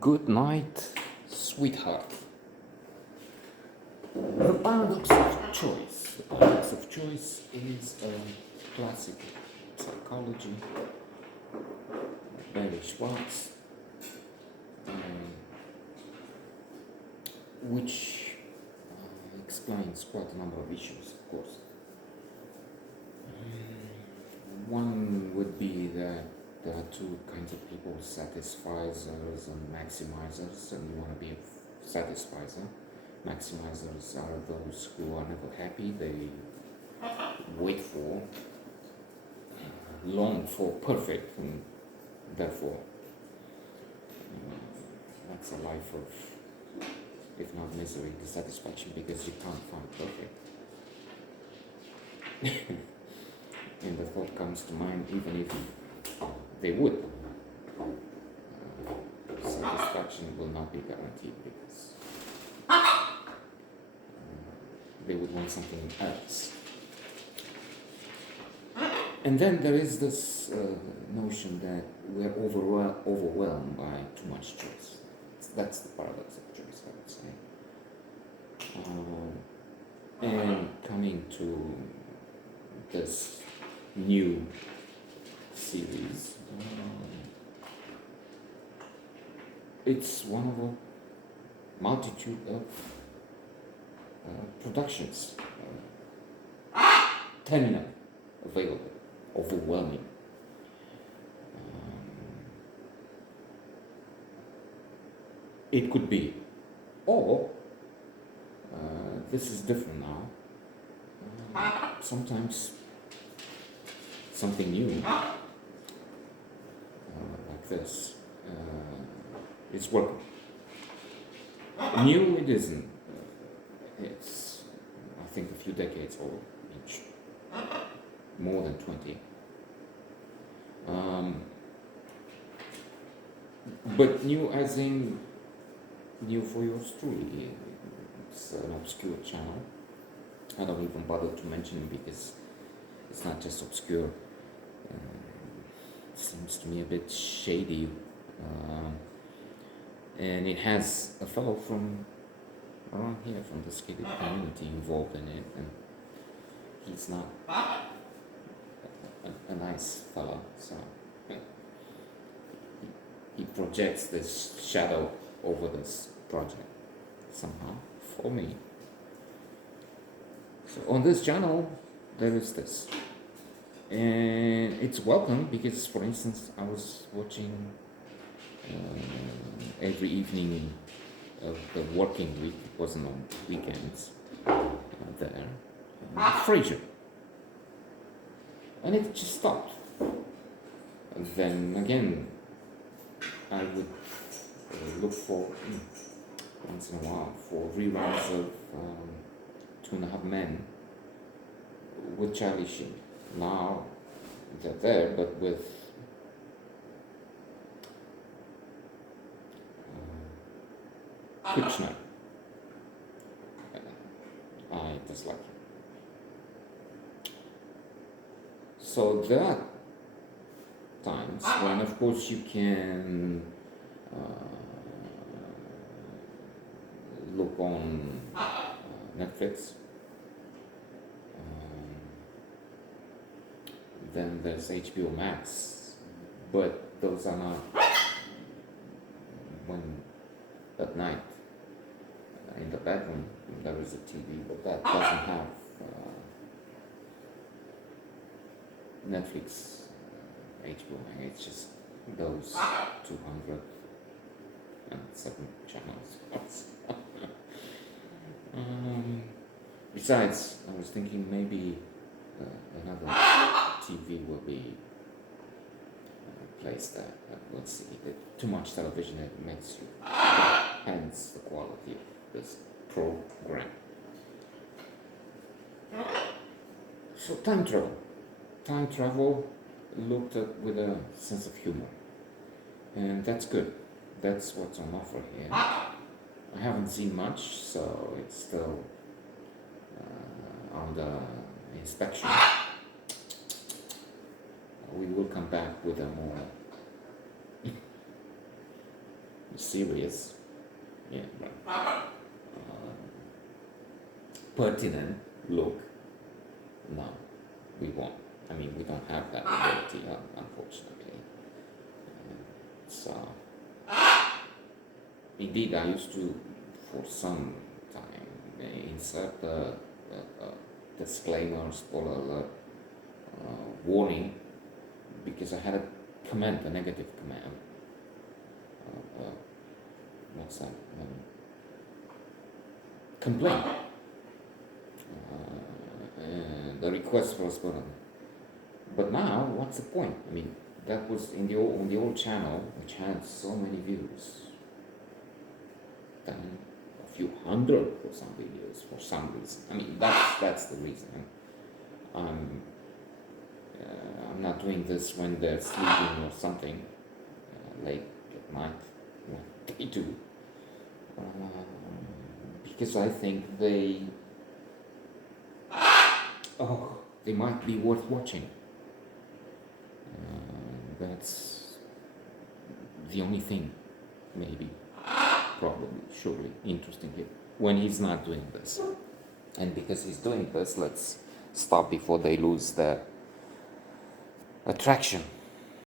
Goodnight Sweetheart. The paradox of choice. The paradox of choice is a classic psychology. Barry Schwartz, which explains quite a number of issues, of course. One would be that there are two kinds of people, satisficers and maximizers, and you want to be a satisficer. Maximizers are those who are never happy, they wait for, long for perfect, and therefore that's a life of, if not misery, dissatisfaction, because you can't find perfect. And the thought comes to mind, even if they would, satisfaction will not be guaranteed, because they would want something else. And then there is this notion that we're overwhelmed by too much choice. That's the paradox of choice, I would say. And coming to this new series, it's one of a multitude of productions, terminal, available, overwhelming. It could be, or this is different now. Sometimes something new, like this, it's working. New it isn't. It's, I think, a few decades old each, more than 20. But new as in new for yours truly. It's an obscure channel. I don't even bother to mention it because it's not just obscure. It seems to me a bit shady. And it has a fellow from around here, from the skating community, involved in it, and he's not a nice fellow, so he projects this shadow over this project somehow for me. So on this channel there is this, and it's welcome because, for instance, I was watching every evening of the working week, it wasn't on weekends, there, Frasier, and it just stopped. And then again I would look for, once in a while, for reruns of Two and a Half Men with Charlie Sheen. Now they're there, but with Kutcher. I dislike him. So there are times when, of course, you can look on Netflix. Then there's HBO Max, but those are not when at night in the bedroom there is a TV, but that doesn't have Netflix, HBO Max. It's just those 207 channels. Besides, I was thinking maybe another TV will be placed there. Let's see. Too much television, it makes you, hence the quality of this program. So time travel. Time travel looked at with a sense of humor, and that's good. That's what's on offer here. I haven't seen much, so it's still under inspection. We will come back with a serious, yeah, but, pertinent look. No, we won't. I mean, we don't have that ability, unfortunately. So, indeed, I used to, for some time, insert the disclaimer, spoiler alert, warning, because I had a comment, a negative comment. What's that? Complaint. And the request was put on. But now, what's the point? I mean, that was on the old channel, which had so many views. Then a few hundred for some videos, for some reason. I mean, that's the reason. I'm not doing this when they're sleeping or something, late at night, when they do. Because I think they might be worth watching. That's the only thing, maybe, probably, surely, interestingly, when he's not doing this. And because he's doing this, let's stop before they lose their attraction.